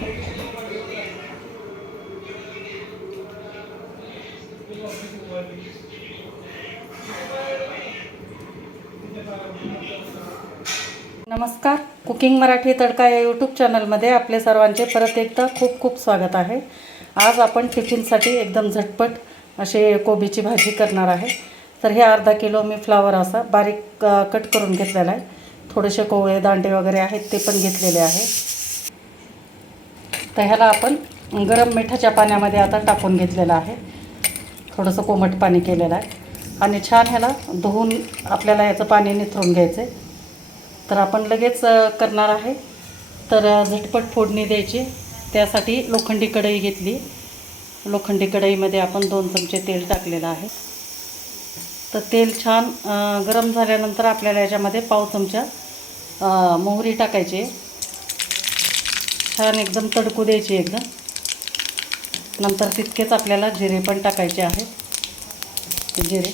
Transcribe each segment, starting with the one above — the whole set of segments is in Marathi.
नमस्कार. कुकिंग मराठी तडका या यूट्यूब चॅनलमध्ये आपले सर्वांचे परत एकदा खूप खूप स्वागत आहे. आज आपण टिफिनसाठी एकदम झटपट असे कोबीची भाजी करणार आहे. तर हे अर्धा किलो मी फ्लावर असा बारीक कट करून घेतलेला आहे. थोडेसे कोवळे दांडे वगैरे आहेत ते पण घेतलेले आहे. तर ह्याला आपण गरम मिठाच्या पाण्यामध्ये आता टाकून घेतलेलं आहे. थोडंसं कोमट पाणी केलेलं आहे. आणि छान ह्याला धुवून आपल्याला याचं पाणी निथरून घ्यायचं आहे तर आपण लगेच करणार आहे. तर झटपट फोडणी द्यायची. त्यासाठी लोखंडी कढई घेतली. लोखंडी कढईमध्ये आपण दोन चमचे तेल टाकलेलं आहे. तर तेल छान गरम झाल्यानंतर आपल्याला याच्यामध्ये पाव चमचा मोहरी टाकायची. आहे. छान एकदम तडकू द्यायची एकदम नंतर तितकेच आपल्याला जिरे पण टाकायचे आहेत. जिरे.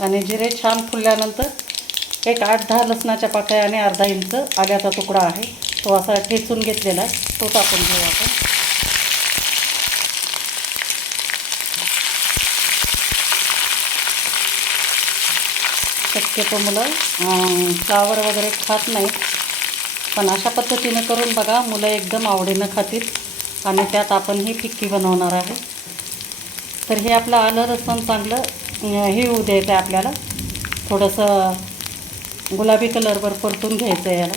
आणि जिरे छान फुलल्यानंतर एक आठ दहा लसणाच्या पाकळ्या आणि अर्धा इंच आल्याचा तुकडा आहे. तो असा ठेचून घेतलेला तो टाकून घेऊ आपण. शक्यतो मुलं फ्लावर वगैरे खात नाहीत. पण अशा पद्धतीने करून बघा मुलं एकदम आवडीनं खातील आणि त्यात आपण ही फिक्की बनवणार आहे. तर हे आपलं आलं लसण चांगलं हे होऊ द्यायचं आहे आपल्याला. थोडंसं गुलाबी कलरवर परतून घ्यायचं आहे याला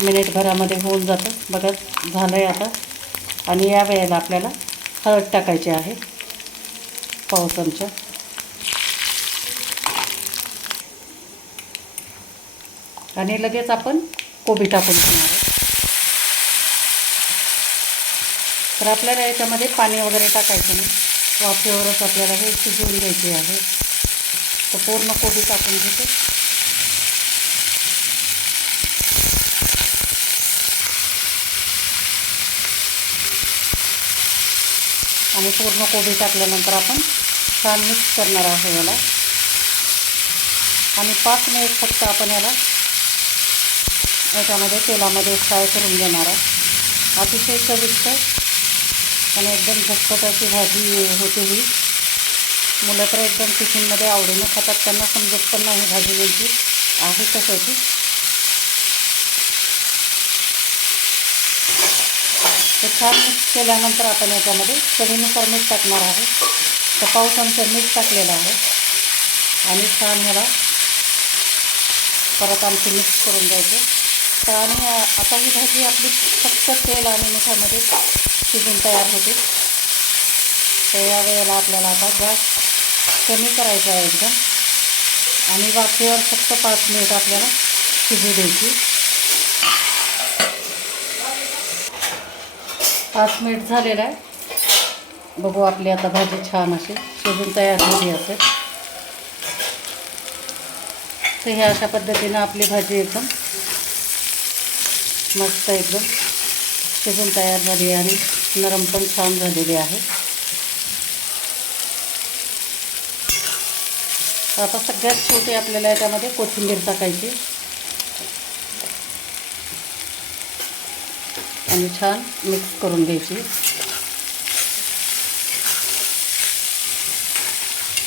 मिनिटभरामध्ये होऊन जातं. बघा झालं आहे आता. आणि या वेळेला आपल्याला हळद टाकायची आहे. पाव चमचा. आणि लगेच आपण कोबी टाकून घेणार तर आपल्याला याच्यामध्ये पाणी वगैरे टाकायचं नाही. वाफेवरच आपल्याला हे शिजवून घ्यायचे आहे. तर पूर्ण कोबी टाकून घेते. आणि पूर्ण कोबी टाकल्यानंतर आपण छान मिक्स करणार आहे याला. आणि पाच मिनिट फक्त आपण याला याच्यामध्ये तेलामध्ये फ्राय करून घेणार आहे. अतिशय चविष्ट आणि एकदम झटपट अशी भाजी होते ही. मुलं तर एकदम टिफिनमध्ये आवडीनं खातात त्यांना समजत पण नाही भाजी नेमकी आहे कशाची. तर छान मिक्स केल्यानंतर आपण याच्यामध्ये चवीनुसार मीठ टाकणार आहे. तर पाऊस आमचं मीठ टाकलेलं आहे. आणि छान ह्याला परत आणखी मिक्स करून द्यायचं. तर आणि आता ही भाजी आपली फक्त तेल आणि मिठामध्ये शिजून तयार होते. तर या वेळेला आपल्याला आता गॅस कमी करायचा आहे एकदम. आणि वाफेवर फक्त पाच मिनिट आपल्याला शिजू द्यायची. पाच मिनिट झालेलं आहे. बघू आपली आता भाजी छान अशी शिजून तयार झाली असेल. तर ह्या अशा पद्धतीनं आपली भाजी एकदम मस्त एकदम. शिजून तयार झाली आणि नरम पण छान झालेली आहे. आता सगळ्यात छोटी आपल्याला याच्यामध्ये कोथिंबीर टाकायची. आणि छान मिक्स करून घ्यायची.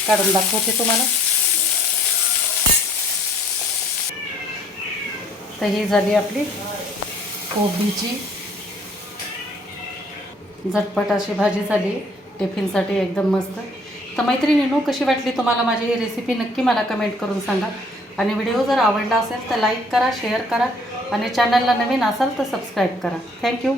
काढून दाखवते तुम्हाला. तर ही झाली आपली कोबीची. झटपट अशी भाजी झाली. टिफिनसाठी एकदम मस्त. तर मैत्रिणींनो कशी वाटली तुम्हाला माझी ही रेसिपी नक्की मला कमेंट करून सांगा. आणि व्हिडिओ जर आवडला असेल तर लाईक करा शेअर करा. आणि चॅनलला नवीन असाल तर सबस्क्राईब करा. थँक्यू